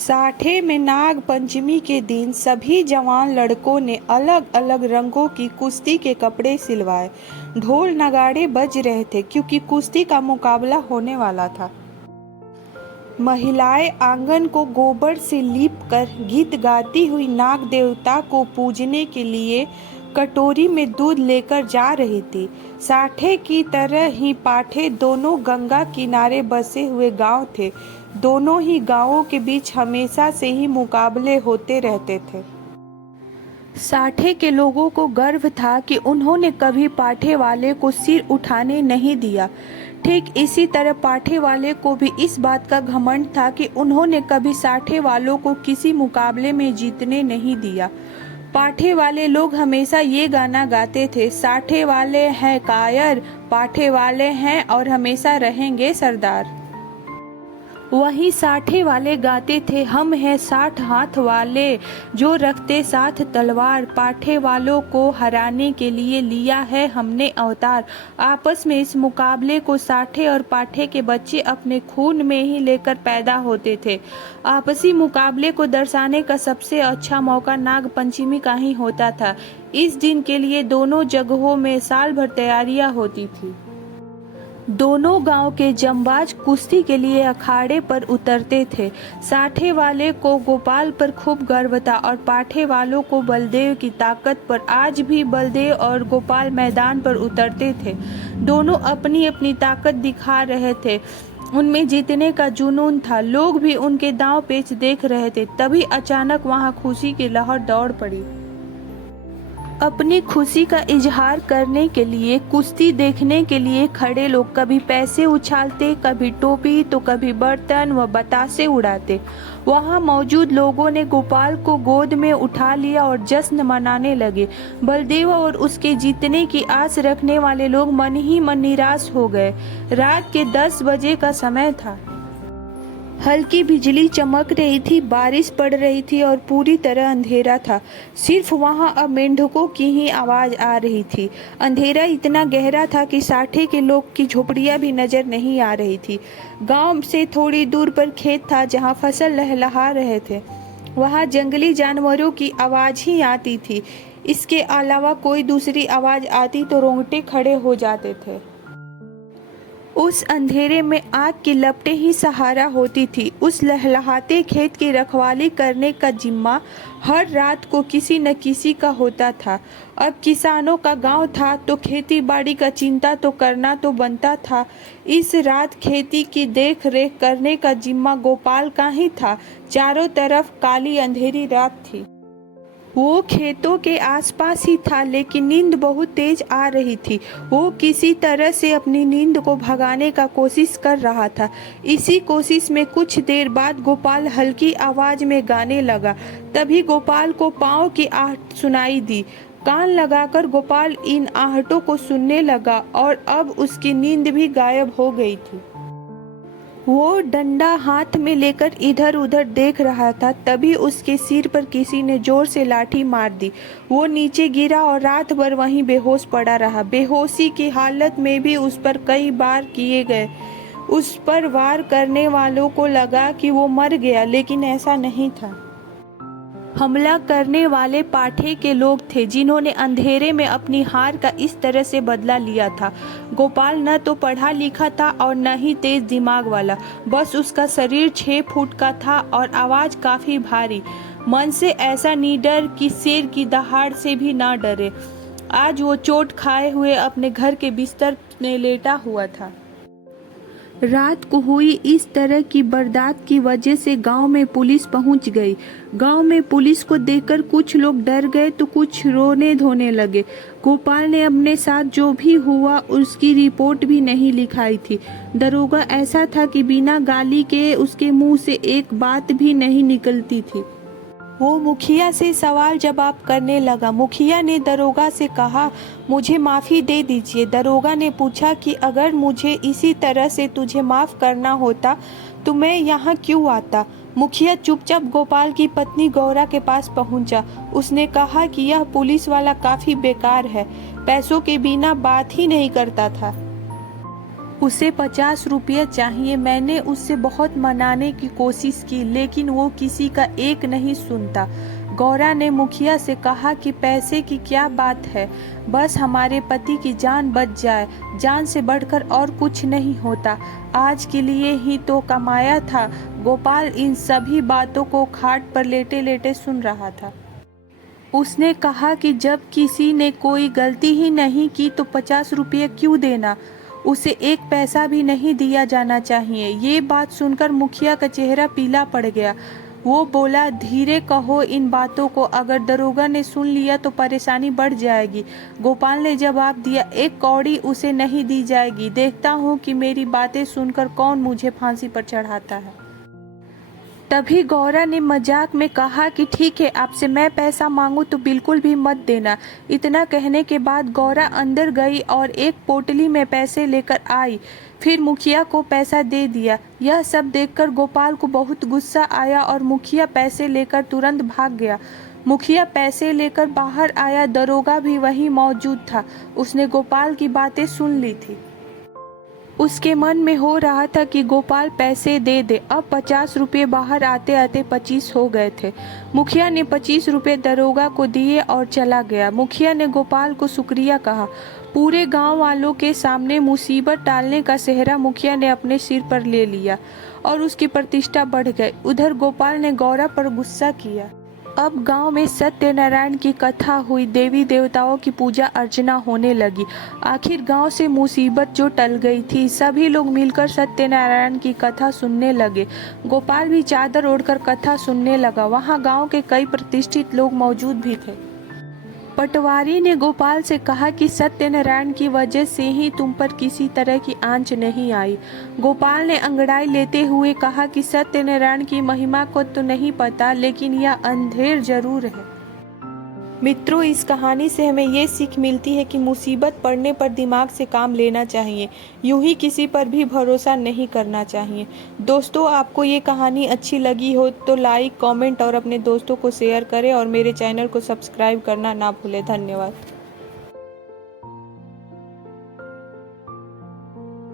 साठे में नाग पंचमी के दिन सभी जवान लड़कों ने अलग अलग रंगों की कुश्ती के कपड़े सिलवाए। ढोल नगाड़े बज रहे थे क्योंकि कुश्ती का मुकाबला होने वाला था। महिलाएं आंगन को गोबर से लीपकर गीत गाती हुई नाग देवता को पूजने के लिए कटोरी में दूध लेकर जा रही थी। साठे की तरह ही पाठे दोनों गंगा किनारे बसे हुए गांव थे। दोनों ही गांवों के बीच हमेशा से ही मुकाबले होते रहते थे। साठे के लोगों को गर्व था कि उन्होंने कभी पाठे वाले को सिर उठाने नहीं दिया। ठीक इसी तरह पाठे वाले को भी इस बात का घमंड था कि उन्होंने कभी साठे वालों को किसी मुकाबले में जीतने नहीं दिया। पाठे वाले लोग हमेशा ये गाना गाते थे, साठे वाले हैं कायर, पाठे वाले हैं और हमेशा रहेंगे सरदार। वहीं साठे वाले गाते थे, हम हैं 60 हाथ वाले जो रखते साथ तलवार, पाठे वालों को हराने के लिए लिया है हमने अवतार। आपस में इस मुकाबले को साठे और पाठे के बच्चे अपने खून में ही लेकर पैदा होते थे। आपसी मुकाबले को दर्शाने का सबसे अच्छा मौका नाग पंचमी का ही होता था। इस दिन के लिए दोनों जगहों में साल भर तैयारियां होती थी। दोनों गांव के जंबाज कुश्ती के लिए अखाड़े पर उतरते थे। साठे वाले को गोपाल पर खूब गर्व था और पाठे वालों को बलदेव की ताकत पर। आज भी बलदेव और गोपाल मैदान पर उतरते थे। दोनों अपनी अपनी ताकत दिखा रहे थे। उनमें जीतने का जुनून था। लोग भी उनके दांव पेच देख रहे थे। तभी अचानक वहां खुशी की लहर दौड़ पड़ी। अपनी खुशी का इजहार करने के लिए कुश्ती देखने के लिए खड़े लोग कभी पैसे उछालते, कभी टोपी तो कभी बर्तन व बतासे उड़ाते। वहां मौजूद लोगों ने गोपाल को गोद में उठा लिया और जश्न मनाने लगे। बलदेव और उसके जीतने की आस रखने वाले लोग मन ही मन निराश हो गए। रात के 10 बजे का समय था। हल्की बिजली चमक रही थी, बारिश पड़ रही थी और पूरी तरह अंधेरा था। सिर्फ वहां अब मेंढकों की ही आवाज आ रही थी। अंधेरा इतना गहरा था कि साठे के लोग की झोपड़ियां भी नजर नहीं आ रही थी। गांव से थोड़ी दूर पर खेत था जहां फसल लहलहा रहे थे। वहां जंगली जानवरों की आवाज ही आती थी। इसके अलावा कोई दूसरी आवाज आती तो रोंगटे खड़े हो जाते थे। उस अंधेरे में आग की लपटें ही सहारा होती थी। उस लहलहाते खेत की रखवाली करने का जिम्मा हर रात को किसी न किसी का होता था। अब किसानों का गांव था तो खेती बाड़ी का चिंता तो करना तो बनता था। इस रात खेती की देख रेख करने का जिम्मा गोपाल का ही था। चारों तरफ काली अंधेरी रात थी। वो खेतों के आसपास ही था लेकिन नींद बहुत तेज आ रही थी। वो किसी तरह से अपनी नींद को भगाने का कोशिश कर रहा था। इसी कोशिश में कुछ देर बाद गोपाल हल्की आवाज में गाने लगा। तभी गोपाल को पाँव की आहट सुनाई दी। कान लगाकर गोपाल इन आहटों को सुनने लगा और अब उसकी नींद भी गायब हो गई थी। वो डंडा हाथ में लेकर इधर उधर देख रहा था। तभी उसके सिर पर किसी ने जोर से लाठी मार दी। वो नीचे गिरा और रात भर वहीं बेहोश पड़ा रहा। बेहोशी की हालत में भी उस पर कई बार किए गए। उस पर वार करने वालों को लगा कि वो मर गया, लेकिन ऐसा नहीं था। हमला करने वाले पाठे के लोग थे जिन्होंने अंधेरे में अपनी हार का इस तरह से बदला लिया था। गोपाल न तो पढ़ा लिखा था और न ही तेज दिमाग वाला। बस उसका शरीर 6 फुट का था और आवाज काफी भारी। मन से ऐसा निडर कि शेर की दहाड़ से भी ना डरे। आज वो चोट खाए हुए अपने घर के बिस्तर में लेटा हुआ था। रात को हुई इस तरह की वारदात की वजह से गांव में पुलिस पहुंच गई। गांव में पुलिस को देखकर कुछ लोग डर गए तो कुछ रोने धोने लगे। गोपाल ने अपने साथ जो भी हुआ उसकी रिपोर्ट भी नहीं लिखाई थी। दरोगा ऐसा था कि बिना गाली के उसके मुंह से एक बात भी नहीं निकलती थी। वो मुखिया से सवाल जवाब करने लगा। मुखिया ने दरोगा से कहा, मुझे माफ़ी दे दीजिए। दरोगा ने पूछा कि अगर मुझे इसी तरह से तुझे माफ़ करना होता तो मैं यहाँ क्यों आता। मुखिया चुपचाप गोपाल की पत्नी गौरा के पास पहुँचा। उसने कहा कि यह पुलिस वाला काफ़ी बेकार है, पैसों के बिना बात ही नहीं करता था। उसे 50 रुपये चाहिए। मैंने उससे बहुत मनाने की कोशिश की, लेकिन वो किसी का एक नहीं सुनता। गौरा ने मुखिया से कहा कि पैसे की क्या बात है, बस हमारे पति की जान बच जाए, जान से बढ़कर और कुछ नहीं होता। आज के लिए ही तो कमाया था। गोपाल इन सभी बातों को खाट पर लेटे लेटे सुन रहा था। उसने कहा कि जब किसी ने कोई गलती ही नहीं की तो 50 रुपये क्यों देना, उसे एक पैसा भी नहीं दिया जाना चाहिए। ये बात सुनकर मुखिया का चेहरा पीला पड़ गया। वो बोला, धीरे कहो इन बातों को, अगर दरोगा ने सुन लिया तो परेशानी बढ़ जाएगी। गोपाल ने जवाब दिया, एक कौड़ी उसे नहीं दी जाएगी। देखता हूँ कि मेरी बातें सुनकर कौन मुझे फांसी पर चढ़ाता है। तभी गौरा ने मजाक में कहा कि ठीक है, आपसे मैं पैसा मांगू तो बिल्कुल भी मत देना। इतना कहने के बाद गौरा अंदर गई और एक पोटली में पैसे लेकर आई, फिर मुखिया को पैसा दे दिया। यह सब देखकर गोपाल को बहुत गुस्सा आया और मुखिया पैसे लेकर तुरंत भाग गया। मुखिया पैसे लेकर बाहर आया, दरोगा भी वहीं मौजूद था। उसने गोपाल की बातें सुन ली थी। उसके मन में हो रहा था कि गोपाल पैसे दे दे। अब 50 रुपये बाहर आते आते 25 हो गए थे। मुखिया ने 25 रुपये दरोगा को दिए और चला गया। मुखिया ने गोपाल को शुक्रिया कहा। पूरे गांव वालों के सामने मुसीबत टालने का सेहरा मुखिया ने अपने सिर पर ले लिया और उसकी प्रतिष्ठा बढ़ गई। उधर गोपाल ने गौरा पर गुस्सा किया। अब गांव में सत्यनारायण की कथा हुई, देवी देवताओं की पूजा अर्चना होने लगी। आखिर गांव से मुसीबत जो टल गई थी, सभी लोग मिलकर सत्यनारायण की कथा सुनने लगे। गोपाल भी चादर ओढ़कर कथा सुनने लगा। वहां गांव के कई प्रतिष्ठित लोग मौजूद भी थे। पटवारी ने गोपाल से कहा कि सत्यनारायण की वजह से ही तुम पर किसी तरह की आंच नहीं आई। गोपाल ने अंगड़ाई लेते हुए कहा कि सत्यनारायण की महिमा को तो नहीं पता, लेकिन यह अंधेर जरूर है। मित्रों, इस कहानी से हमें ये सीख मिलती है कि मुसीबत पड़ने पर दिमाग से काम लेना चाहिए, यूं ही किसी पर भी भरोसा नहीं करना चाहिए। दोस्तों, आपको ये कहानी अच्छी लगी हो तो लाइक, कमेंट और अपने दोस्तों को शेयर करें और मेरे चैनल को सब्सक्राइब करना ना भूलें। धन्यवाद।